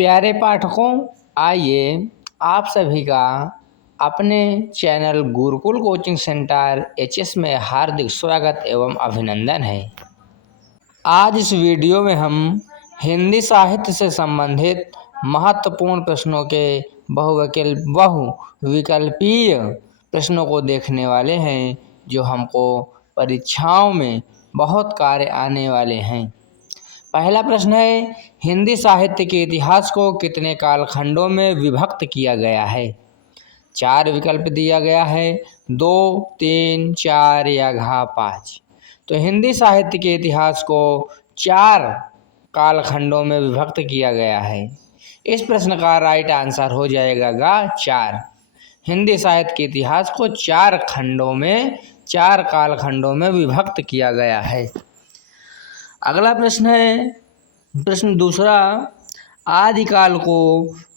प्यारे पाठकों, आइए आप सभी का अपने channel Gurukul coaching centre HS में हार्दिक स्वागत एवं अभिनंदन है। आज इस वीडियो में हम हिंदी साहित्य से संबंधित महत्वपूर्ण प्रश्नों के बहुविकल्पीय प्रश्नों को देखने वाले हैं, जो हमको परीक्षाओं में बहुत कार्य आने वाले हैं। पहला प्रश्न है, हिंदी साहित्य के इतिहास को कितने कालखंडों में विभक्त किया गया है? 4 विकल्प दिया गया है, 2, 3, 4 या घ 5। तो हिंदी साहित्य के इतिहास को 4 कालखंडों में विभक्त किया गया है। इस प्रश्न का राइट आंसर हो जाएगा ग 4। हिंदी साहित्य के इतिहास को 4 कालखंडों में विभक्त किया गया है। अगला प्रश्न है, प्रश्न दूसरा, आदिकाल को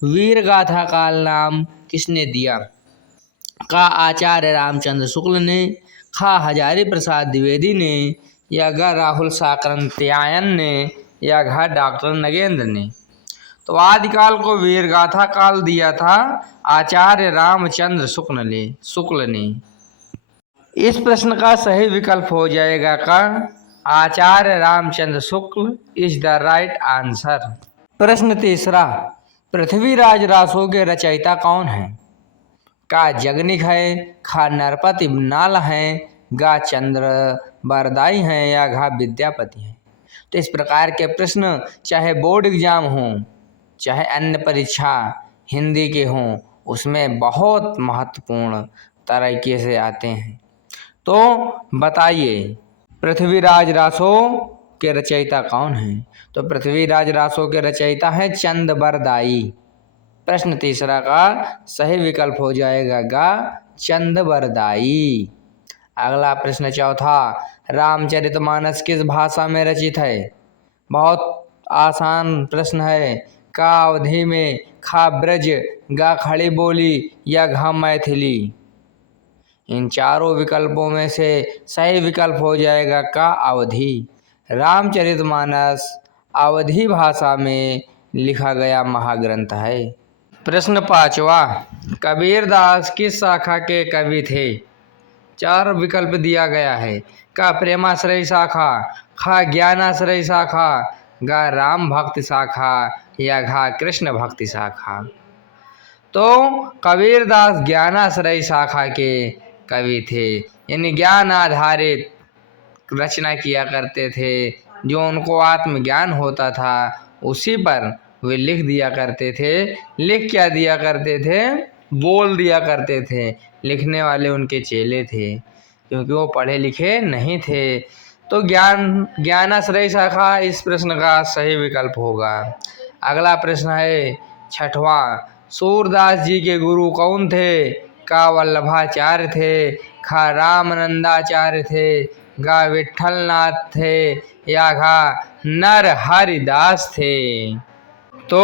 वीर गाथा काल नाम किसने दिया? का आचार्य रामचंद्र शुक्ल ने, खा हजारी प्रसाद द्विवेदी ने, या ग राहुल साकृत्यायन ने, या घ डॉक्टर नगेंद्र ने। तो आदिकाल को वीर गाथा काल दिया था आचार्य रामचंद्र शुक्ल ने। इस प्रश्न का सही विकल्प हो जाएगा का आचार्य Ramchandra Shukla is the right answer. प्रश्न तीसरा, पृथ्वीराज रासो के रचयिता कौन है? का जगनिक है, खा नरपति नाल है, गा चंद्र बरदाई हैं, या घा विद्यापति हैं। तो इस प्रकार के प्रश्न चाहे बोर्ड एग्जाम हो, चाहे अन्य परीक्षा हिंदी के हों, उसमें बहुत महत्वपूर्ण तरीके से आते हैं। तो बताइए, पृथ्वीराज रासो के रचयिता कौन हैं? तो पृथ्वीराज रासो के रचयिता हैं चंद बरदाई। प्रश्न तीसरा का सही विकल्प हो जाएगा गा चंद बरदाई। अगला प्रश्न चौथा, रामचरितमानस किस भाषा में रचित है? बहुत आसान प्रश्न है। का अवधि में, खा ब्रज, गा खड़ी बोली, या घा मैथिली। इन चारों विकल्पों में से सही विकल्प हो जाएगा का अवधि। रामचरितमानस अवधी भाषा में लिखा गया महाग्रंथ है। प्रश्न पांचवा, कबीरदास किस शाखा के कवि थे? 4 विकल्प दिया गया है। का प्रेमाश्रय शाखा, खा ज्ञानाश्रय शाखा, गा राम भक्ति शाखा, या घा कृष्ण भक्ति शाखा। तो कबीरदास ज्ञानाश्रय शाखा के कवि थे, यानी ज्ञान आधारित रचना किया करते थे। जो उनको आत्मज्ञान होता था उसी पर वे लिख दिया करते थे। लिख क्या दिया करते थे? बोल दिया करते थे। लिखने वाले उनके चेले थे, क्योंकि वो पढ़े लिखे नहीं थे। तो ज्ञानाश्रय शाखा इस प्रश्न का सही विकल्प होगा। अगला प्रश्न है छठवां, सूरदास जी के गुरु कौन थे? का वल्लभाचार्य थे, खा रामानंदाचार्य थे, गा विठलनाथ थे, या घा नरहरिदास थे। तो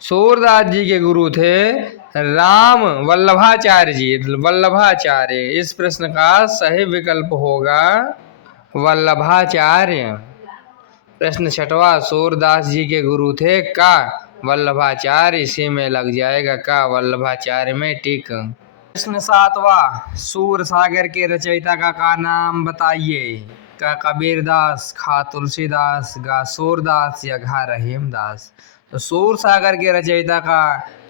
सूरदास जी के गुरु थे राम वल्लभाचार्य जी, वल्लभाचार्य। इस प्रश्न का सही विकल्प होगा वल्लभाचार्य। प्रश्न छठवां, सूरदास जी के गुरु थे का वल्लभाचार्य। इसी में लग जाएगा का वल्लभाचार्य में टिक। प्रश्न सातवां, सूर सागर के रचयिता का नाम बताइए? का कबीरदास, खा तुलसीदास, गा सूरदास, या घा रहीमदास। तो सूर सागर के रचयिता का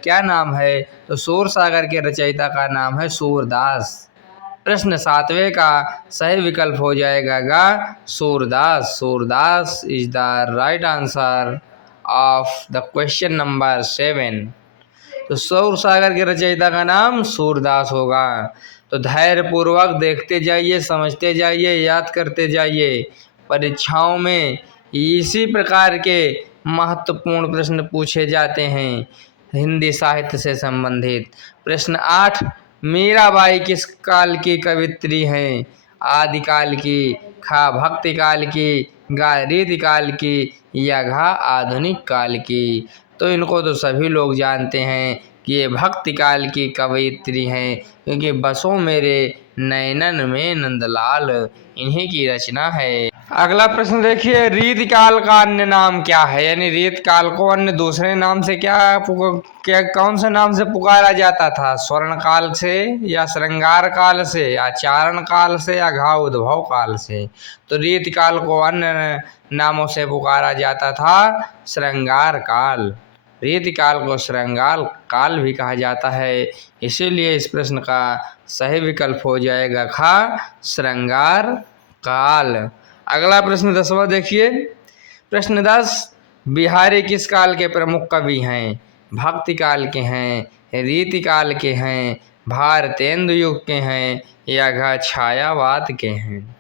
क्या नाम है? तो सूर सागर के रचयिता का नाम है सूरदास। प्रश्न 7वें का सही विकल्प हो जाएगा गा Surdas. Surdas is the right answer of the question number 7। तो सूर सागर के रचयिता का नाम सूरदास होगा। तो धैर्य पूर्वक देखते जाइए, समझते जाइए, याद करते जाइए। परीक्षाओं में इसी प्रकार के महत्वपूर्ण प्रश्न पूछे जाते हैं हिंदी साहित्य से संबंधित। प्रश्न 8, मीराबाई किस काल की कवित्री हैं? आदिकाल की, खा भक्ति काल की, गा रीति काल की, या घा आधुनिक काल की। तो इनको तो सभी लोग जानते हैं कि ये भक्ति काल की कवयित्री हैं, क्योंकि बसो मेरे नैनन में नंदलाल इन्हीं की रचना है। अगला प्रश्न देखिए, रीत काल का अन्य नाम क्या है? यानी रीत काल को अन्य दूसरे नाम से क्या कौन से नाम से पुकारा जाता था? स्वर्ण काल से, या श्रृंगार काल से, या चारण काल से, या घाव उद्भव काल से? तो रीत काल को अन्य नामों से पुकारा जाता था श्रृंगार काल। रीत काल को श्रृंगार काल भी कहा जाता है, इसीलिए इस प्रश्न का सही विकल्प हो जाएगा खा, श्रृंगार काल। अगला प्रश्न 10वां देखिए, प्रश्न 10, बिहारी किस काल के प्रमुख कवि हैं? भक्ति काल के हैं, रीति काल के हैं, भारतेंदु युग के हैं, या छायावाद के हैं?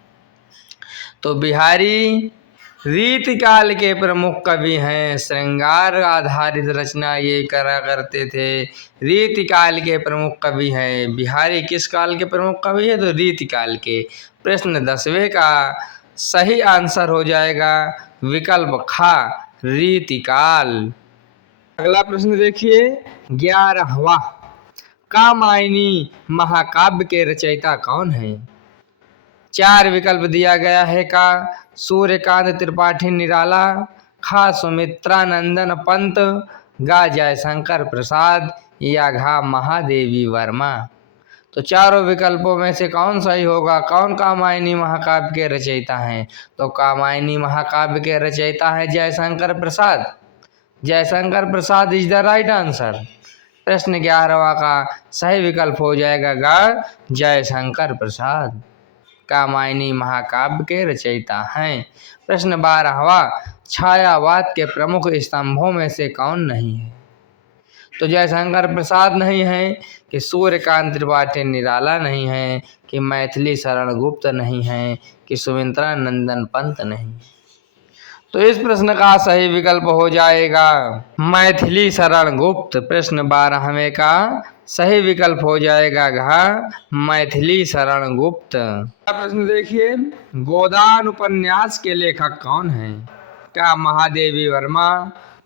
तो बिहारी रीति काल के प्रमुख कवि हैं, श्रृंगार आधारित रचना ये करा करते थे। रीति काल के प्रमुख कवि हैं। बिहारी किस काल के प्रमुख कवि है? तो रीति काल के। प्रश्न 10वें का सही आंसर हो जाएगा विकल्प खा, रीतिकाल। अगला प्रश्न देखिए, 11वां, कामायनी महाकाव्य के रचयिता कौन है? 4 विकल्प दिया गया है का, सूर्यकांत त्रिपाठी निराला, खा सुमित्रा नंदन पंत, गा जयशंकर प्रसाद, या घा महादेवी वर्मा? तो चारों विकल्पों में से कौन सही होगा? कौन कामायनी महाकाव्य के रचयिता हैं? तो कामायनी महाकाव्य के रचयिता है Jaishankar Prasad. Jaishankar Prasad is the right answer. प्रश्न 11वां का सही विकल्प हो जाएगा गा, जयशंकर प्रसाद कामायनी महाकाव्य के रचयिता हैं। प्रश्न 12वां, छायावाद के प्रमुख स्तंभों में से कौन नहीं है? तो जयशंकर प्रसाद नहीं है, कि सूर्यकांत त्रिपाठी निराला नहीं है, कि मैथिली शरण गुप्त नहीं है, कि सुमित्रा नंदन पंत नहीं। तो इस प्रश्न का सही विकल्प हो जाएगा मैथिली शरण गुप्त। प्रश्न 12वें का सही विकल्प हो जाएगा घा, मैथिली शरण गुप्त। प्रश्न देखिए, गोदान उपन्यास के लेखक कौन है? का महादेवी वर्मा,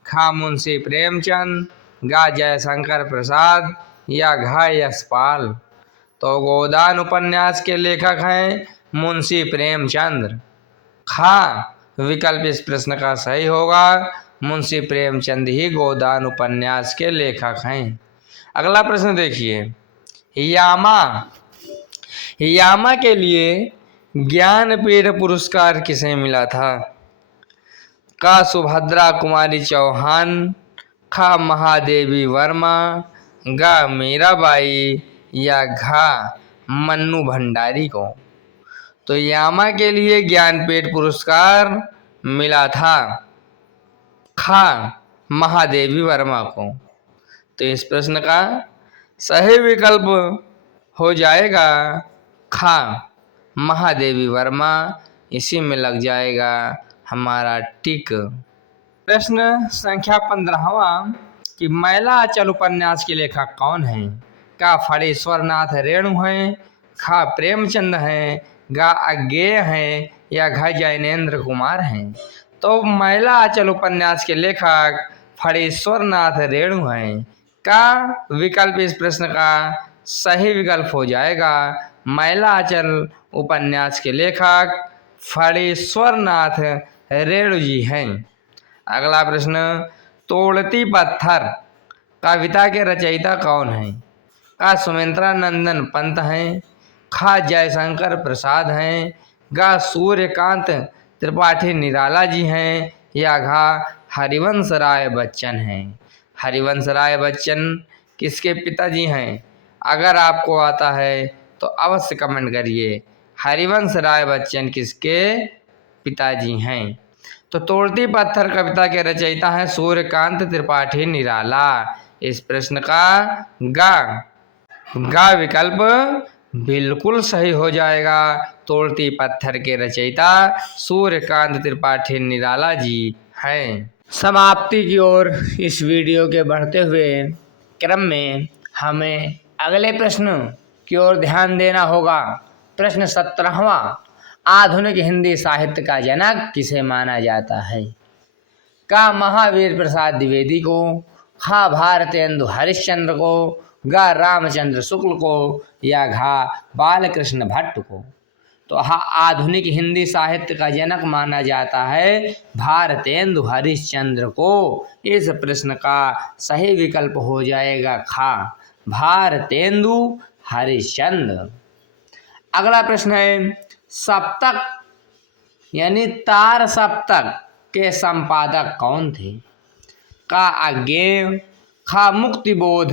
खा मुंशी प्रेमचंद, गा जयशंकर प्रसाद, या घा यशपाल? तो गोदान उपन्यास के लेखक हैं मुंशी प्रेमचंद्र। खा विकल्प इस प्रश्न का सही होगा, मुंशी प्रेमचंद ही गोदान उपन्यास के लेखक हैं। अगला प्रश्न देखिए, यामा, यामा के लिए ज्ञानपीठ पुरस्कार किसे मिला था? का सुभद्रा कुमारी चौहान, खा महादेवी वर्मा, गा मीराबाई, या घा मन्नू भंडारी को? तो यामा के लिए ज्ञानपीठ पुरस्कार मिला था खा महादेवी वर्मा को। तो इस प्रश्न का सही विकल्प हो जाएगा खा महादेवी वर्मा, इसी में लग जाएगा हमारा टिक। प्रश्न संख्या 15वां, कि मैला अचल उपन्यास के लेखक कौन हैं? का फणीश्वर नाथ रेणु हैं, खा प्रेमचंद हैं, गा अज्ञेय हैं, या घा जैनेन्द्र कुमार हैं? तो मैला अचल उपन्यास के लेखक फणीश्वर नाथ रेणु हैं। का विकल्प इस प्रश्न का सही विकल्प हो जाएगा मैला अचल उपन्यास के लेखक फणीश्वर नाथ रेणु जी हैं। अगला प्रश्न, तोड़ती पत्थर कविता के रचयिता कौन हैं? का सुमित्रा नंदन पंत हैं, खा जयशंकर प्रसाद हैं, गा सूर्यकांत त्रिपाठी निराला जी हैं, या घा हरिवंश राय बच्चन हैं? हरिवंश राय बच्चन किसके पिताजी हैं? अगर आपको आता है तो अवश्य कमेंट करिए, हरिवंश राय बच्चन किसके पिताजी हैं? तो तोड़ती पत्थर कविता के रचयिता हैं सूर्यकांत त्रिपाठी निराला। इस प्रश्न का गा विकल्प बिल्कुल सही हो जाएगा। तोड़ती पत्थर के रचयिता सूर्यकांत त्रिपाठी निराला जी हैं। समाप्ति की ओर इस वीडियो के बढ़ते हुए क्रम में हमें अगले प्रश्न की ओर ध्यान देना होगा। प्रश्न 17वां, आधुनिक हिंदी साहित्य का जनक किसे माना जाता है? का महावीर प्रसाद द्विवेदी को, खा भारतेंदु हरिश्चंद्र को, गा रामचंद्र शुक्ल को, या घा बालकृष्ण भट्ट को? तो आधुनिक हिंदी साहित्य का जनक माना जाता है भारतेंदु हरिश्चंद्र को। इस प्रश्न का सही विकल्प हो जाएगा खा, भारतेंदु हरिश्चंद्र। अगला प्रश्न है, सप्तक यानी तार सप्तक के संपादक कौन थे? का अज्ञेय, खा मुक्तिबोध,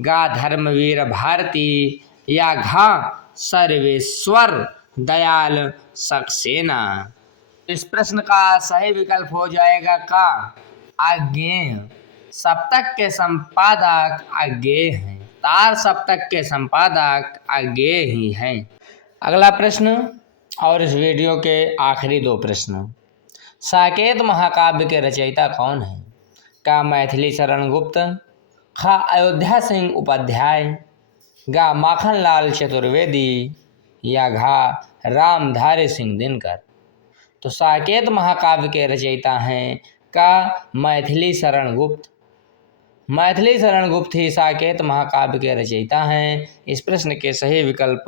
गा धर्मवीर भारती या घा सर्वेश्वर दयाल सक्सेना। इस प्रश्न का सही विकल्प हो जाएगा का अज्ञेय। सप्तक के संपादक अज्ञेय हैं, तार सप्तक के संपादक अज्ञेय ही हैं। अगला प्रश्न और इस वीडियो के आखिरी दो प्रश्न, साकेत महाकाव्य के रचयिता कौन है? का मैथिली शरण गुप्त, खा अयोध्या सिंह उपाध्याय, गा माखनलाल चतुर्वेदी या घा रामधारी सिंह दिनकर। तो साकेत महाकाव्य के रचयिता हैं का मैथिली शरण गुप्त। मैथिली शरण गुप्त ही साकेत महाकाव्य के रचयिता हैं। इस प्रश्न के सही विकल्प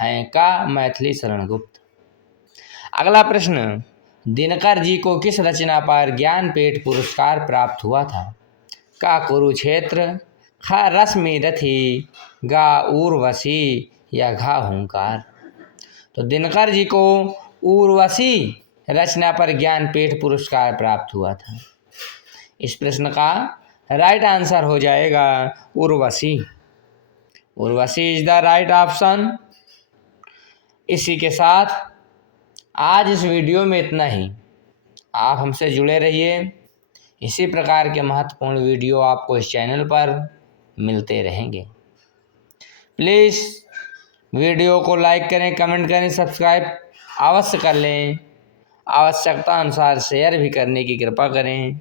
हैं का मैथिली शरण गुप्त। अगला प्रश्न, दिनकर जी को किस रचना पर ज्ञानपीठ पुरस्कार प्राप्त हुआ था? का कुरुक्षेत्र, खा रश्मि रथी, गा उर्वशी या घा हुंकार। तो दिनकर जी को उर्वशी रचना पर ज्ञानपीठ पुरस्कार प्राप्त हुआ था। इस प्रश्न का राइट आंसर हो जाएगा Urvashi. Urvashi is the right option. इसी के साथ आज इस वीडियो में इतना ही। आप हमसे जुड़े रहिए, इसी प्रकार के महत्वपूर्ण वीडियो आपको इस चैनल पर मिलते रहेंगे। प्लीज़ वीडियो को लाइक करें, कमेंट करें, सब्सक्राइब अवश्य कर लें। आवश्यकता अनुसार शेयर भी करने की कृपा करें।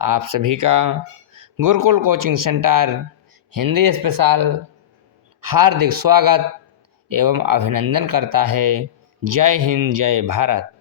आप सभी का Gurukul coaching centre Hindi special हार्दिक स्वागत एवं अभिनंदन करता है। जय हिंद, जय भारत।